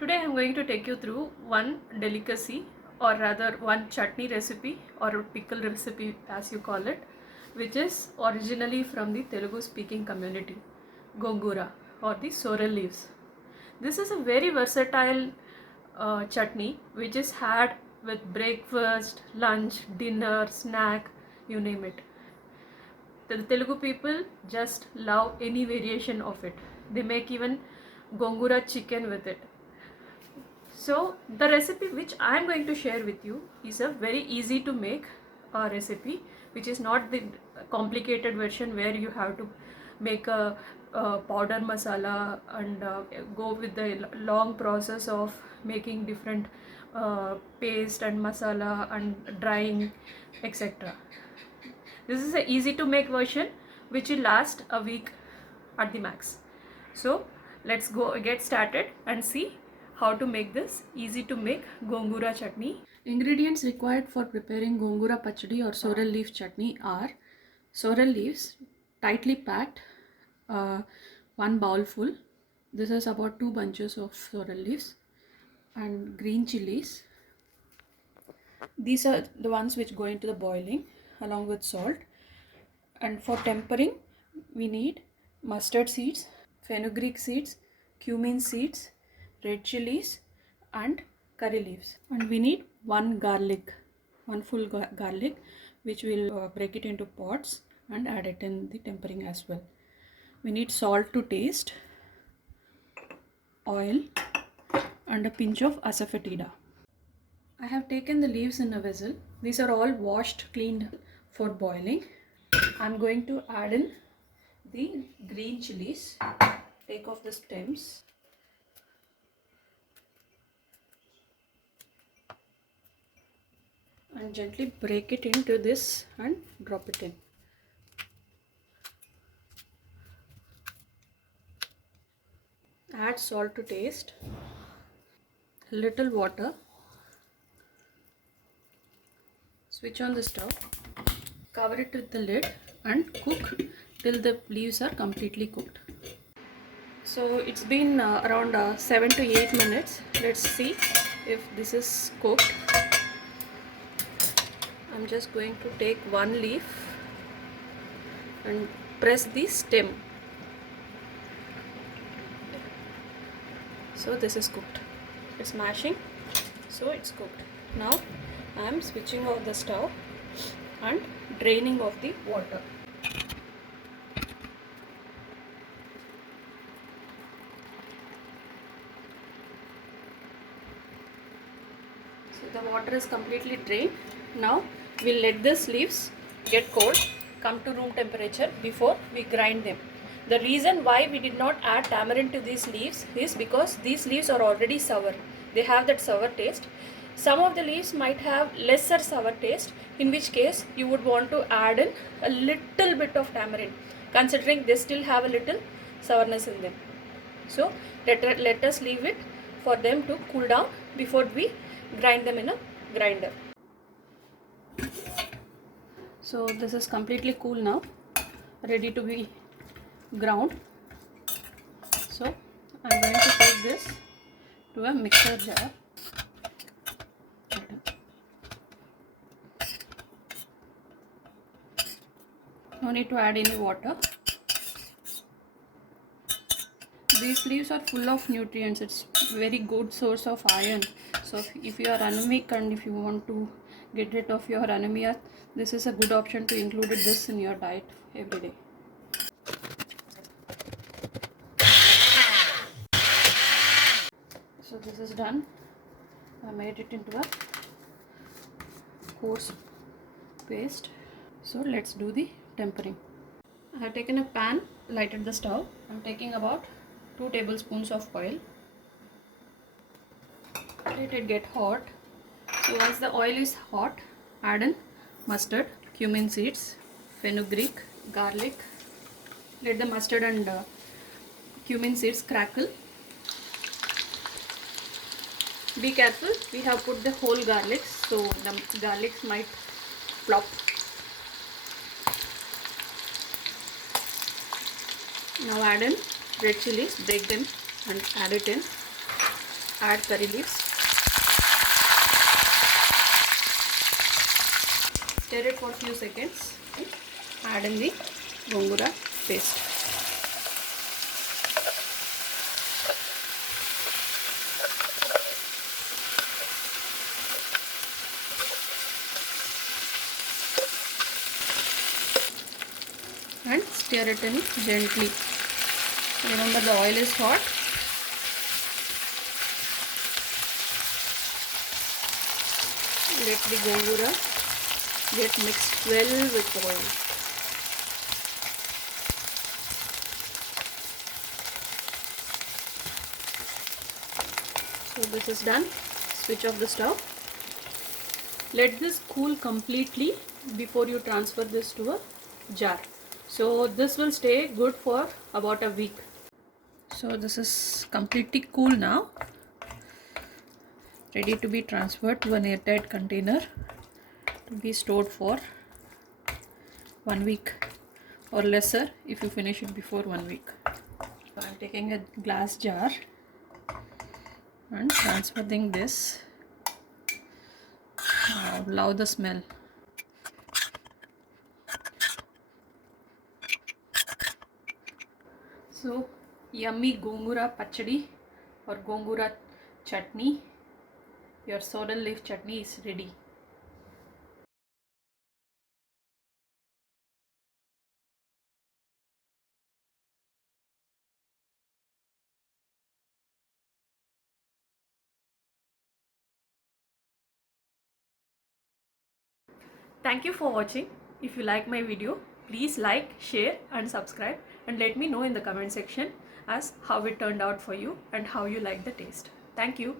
Today I am going to take you through one delicacy, or rather one chutney recipe or a pickle recipe as you call it, which is originally from the Telugu speaking community, gongura or the sorrel leaves. This is a very versatile chutney which is had with breakfast, lunch, dinner, snack, you name it. The Telugu people just love any variation of it. They make even gongura chicken with it. So the recipe which I am going to share with you is a very easy to make recipe, which is not the complicated version where you have to make a powder masala and go with the long process of making different paste and masala and drying, etc. This is an easy to make version which will last a week at the max. So let's go get started and see how to make this easy to make gongura chutney. Ingredients required for preparing gongura pachadi or sorrel leaf chutney are sorrel leaves tightly packed, one bowl full. This is about 2 bunches of sorrel leaves, and green chilies. These are the ones which go into the boiling along with salt. And for tempering, we need mustard seeds, fenugreek seeds, cumin seeds, red chilies, and curry leaves. And we need one garlic, one full garlic, which will break it into pods and add it in the tempering as well. We need salt to taste, oil, and a pinch of asafoetida. I have taken the leaves in a vessel. These are all washed, cleaned for boiling. I'm going to add in the green chilies. Take off the stems. And gently break it into this and drop it in. Add salt to taste. Little water. Switch on the stove. Cover it with the lid and cook till the leaves are completely cooked. So it's been around 7 to 8 minutes. Let's see if this is cooked. I'm just going to take one leaf and press the stem. So this is cooked. It's mashing, so it's cooked. Now I am switching off the stove and draining off the water. So the water is completely drained. Now we'll let these leaves get cold, come to room temperature before we grind them. The reason why we did not add tamarind to these leaves is because these leaves are already sour. They have that sour taste. Some of the leaves might have lesser sour taste, in which case you would want to add in a little bit of tamarind, considering they still have a little sourness in them. So let us leave it for them to cool down before we grind them in a grinder. So this is completely cool now, ready to be ground. So I am going to take this to a mixer jar. No need to add any water. These leaves are full of nutrients. It's very good source of iron. So if you are anemic and if you want to get rid of your anemia, this is a good option to include this in your diet every day. So this is done. I made it into a coarse paste. So let's do the tempering. I have taken a pan, lighted the stove. I am taking about 2 tablespoons of oil. Let it get hot. So once the oil is hot, add in mustard, cumin seeds, fenugreek, garlic. Let the mustard and cumin seeds crackle. Be careful, we have put the whole garlic, so the garlics might flop. Now add in red chilies, break them and add it in. add curry leaves. Stir it for few seconds. Add in the gongura paste. And stir it in gently. Remember, the oil is hot. Let the gongura get mixed well with oil. So this is done. Switch off the stove. Let this cool completely before you transfer this to a jar. So this will stay good for about a week. So this is completely cool now, ready to be transferred to an airtight container to be stored for 1 week or lesser if you finish it before 1 week. So I'm taking a glass jar and transferring this. Wow, love the smell. So yummy gongura pachadi or gongura chutney, your sorrel leaf chutney is ready. Thank you for watching. If you like my video, please like, share and subscribe, and let me know in the comment section as how it turned out for you and how you like the taste. Thank you.